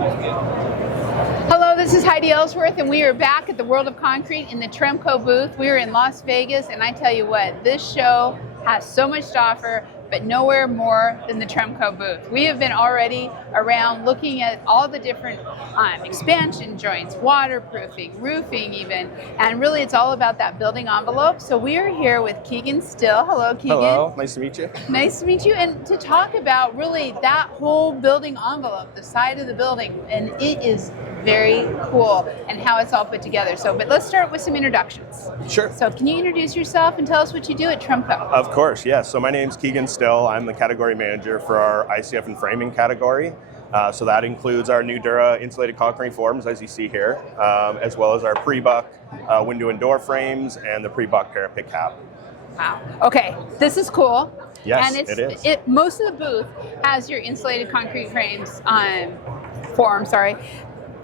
Hello, this is Heidi Ellsworth, and we are back at the World of Concrete in the Tremco booth. We are in Las Vegas, and I tell you what, this show has so much to offer, but nowhere more than the Tremco booth. We have been already around looking at all the different expansion joints, waterproofing, roofing even, and really it's all about that building envelope. So we are here with Keegan Still. Hello, Keegan. Hello, nice to meet you. Nice to meet you, and to talk about really that whole building envelope, the side of the building, and it is very cool and how it's all put together. So, but let's start with some introductions. Sure. So can you introduce yourself and tell us what you do at Tremco? Of course, yes. So my name's Keegan Still. I'm the category manager for our ICF and framing category. So that includes our Nudura insulated concrete forms, as you see here, as well as our pre-buck window and door frames and the pre-buck parapet cap. Wow. Okay, this is cool. Yes, and it is. Most of the booth has your insulated concrete frames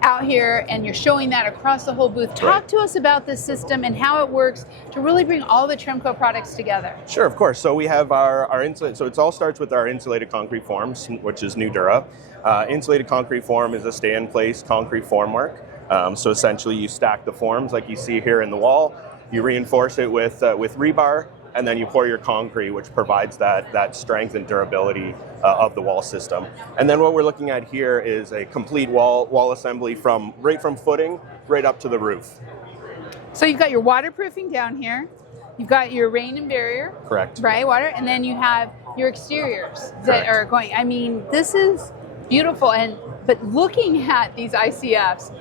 out here, and you're showing that across the whole booth. Talk to us about this system and how it works to really bring all the Tremco products together. Sure, of course. So we have our insulated, so it all starts with our insulated concrete forms, which is Nudura. Insulated concrete form is a stay-in-place concrete formwork. So essentially you stack the forms like you see here in the wall, you reinforce it with rebar, and then you pour your concrete, which provides that strength and durability of the wall system. And then what we're looking at here is a complete wall assembly right from footing right up to the roof. So you've got your waterproofing down here, you've got your rain and barrier. Correct. Right, water, and then you have your exteriors that Correct. are going. I mean, this is beautiful, but looking at these ICFs,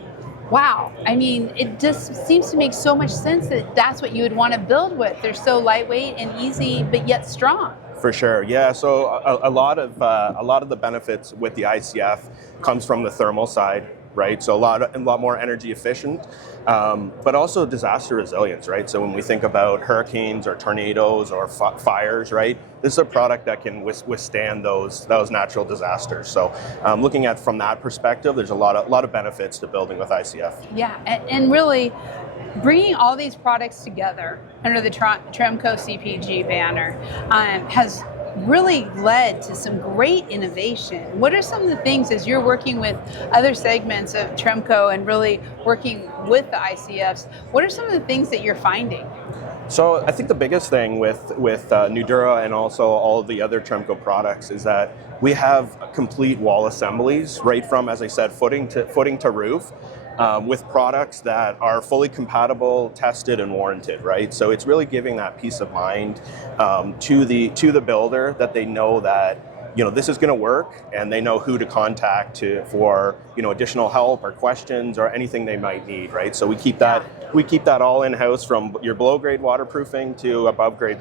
wow, I mean, it just seems to make so much sense that that's what you would want to build with. They're so lightweight and easy, but yet strong. For sure, yeah. So a lot of the benefits with the ICF comes from the thermal side, right? So a lot more energy efficient, but also disaster resilience, right? So when we think about hurricanes or tornadoes or fires, right? This is a product that can withstand those natural disasters. So looking at from that perspective, there's a lot of benefits to building with ICF. Yeah, and really bringing all these products together under the Tremco CPG banner has really led to some great innovation. What are some of the things, as you're working with other segments of Tremco and really working with the ICFs, what are some of the things that you're finding? So I think the biggest thing with Nudura and also all of the other Tremco products is that we have complete wall assemblies right from, as I said, footing to roof. With products that are fully compatible, tested, and warranted, right? So it's really giving that peace of mind to the builder that they know that this is going to work, and they know who to contact for additional help or questions or anything they might need, right? So we keep that all in house, from your below grade waterproofing to above grade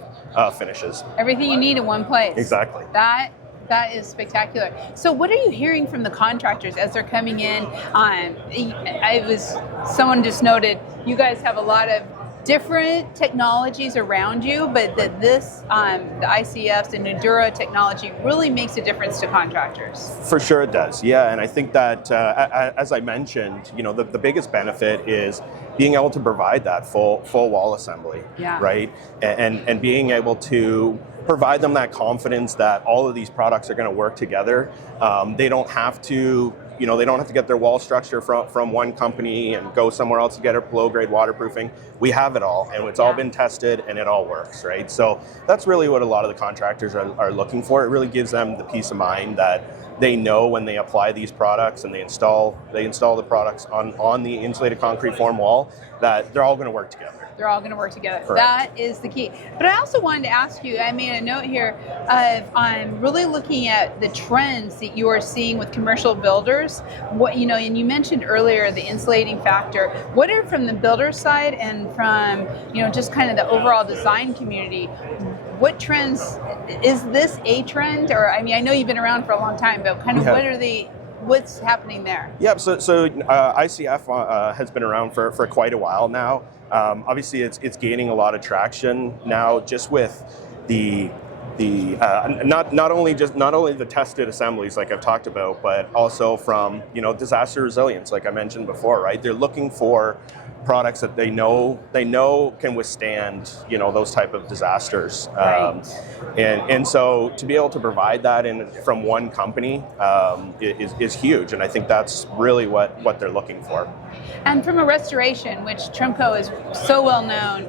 finishes. Everything you need in one place. Exactly. That is spectacular. So what are you hearing from the contractors as they're coming in? Someone just noted, you guys have a lot of different technologies around you, but that the ICFs and Nudura technology really makes a difference to contractors. For sure it does, yeah. And I think that, as I mentioned, the biggest benefit is being able to provide that full wall assembly, yeah. Right? And being able to provide them that confidence that all of these products are going to work together. They don't have to get their wall structure from one company and go somewhere else to get a below grade waterproofing. We have it all, and it's all been tested, and it all works, right? So that's really what a lot of the contractors are looking for. It really gives them the peace of mind that they know when they apply these products and they install the products on the insulated concrete form wall that they're all going to work together. They're all going to work together. Correct. That is the key. But I also wanted to ask you, I made a note here of I'm really looking at the trends that you are seeing with commercial builders. And you mentioned earlier the insulating factor. What are, from the builder side and from just kind of the overall design community, what trends, is this a trend? Or I know you've been around for a long time, but kind of what's happening there? Yeah, so ICF has been around for quite a while now. Obviously, it's gaining a lot of traction now, just with not only the tested assemblies like I've talked about, but also from disaster resilience, like I mentioned before, right? They're looking for products that they know can withstand, those type of disasters. Right. And so to be able to provide that from one company is huge, and I think that's really what they're looking for. And from a restoration, which Tremco is so well known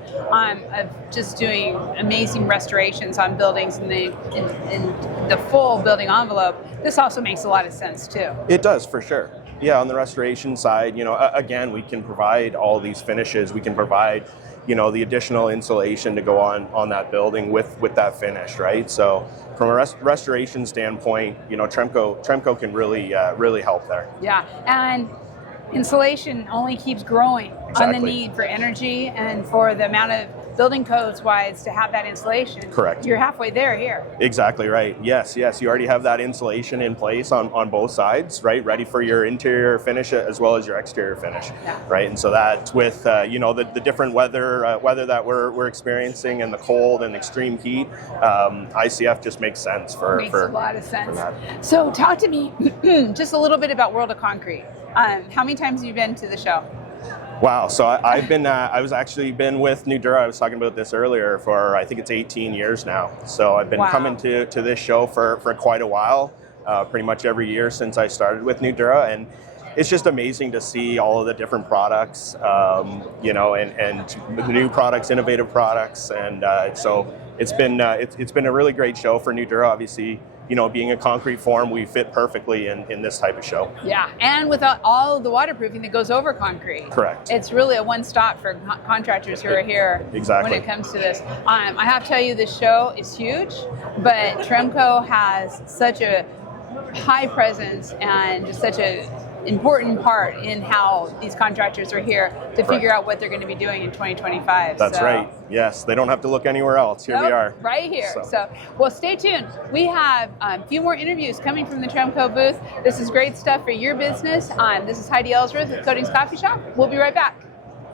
of just doing amazing restorations on buildings in the full building envelope, this also makes a lot of sense too. It does, for sure. Yeah, on the restoration side, again, we can provide all these finishes. We can provide, the additional insulation to go on that building with that finish, right? So from a restoration standpoint, Tremco can really help there. Yeah, and insulation only keeps growing on the Exactly. need for energy and for the amount of building codes wise to have that insulation. Correct. You're halfway there here. Exactly right. Yes. You already have that insulation in place on both sides, right? Ready for your interior finish as well as your exterior finish, Yeah. right? And so that with the different weather that we're experiencing, and the cold and extreme heat, ICF just makes sense for Makes a lot of sense. that. So talk to me just a little bit about World of Concrete. How many times have you been to the show? Wow. So I was actually been with Nudura. I was talking about this earlier for, I think it's 18 years now. So I've been Wow. coming to this show for quite a while, pretty much every year since I started with Nudura. And it's just amazing to see all of the different products, and new products, innovative products. And so it's been a really great show for Nudura. Obviously, being a concrete form, we fit perfectly in this type of show. Yeah, and without all the waterproofing that goes over concrete. Correct. It's really a one-stop for contractors who are here. Exactly. When it comes to this. I have to tell you, this show is huge, but Tremco has such a high presence and just such a important part in how these contractors are here to figure out what they're going to be doing in 2025. That's right. Yes, they don't have to look anywhere else. Here we are. Right here. So, well, stay tuned. We have a few more interviews coming from the Tremco booth. This is great stuff for your business. This is Heidi Ellsworth with Coatings Coffee Shop. We'll be right back.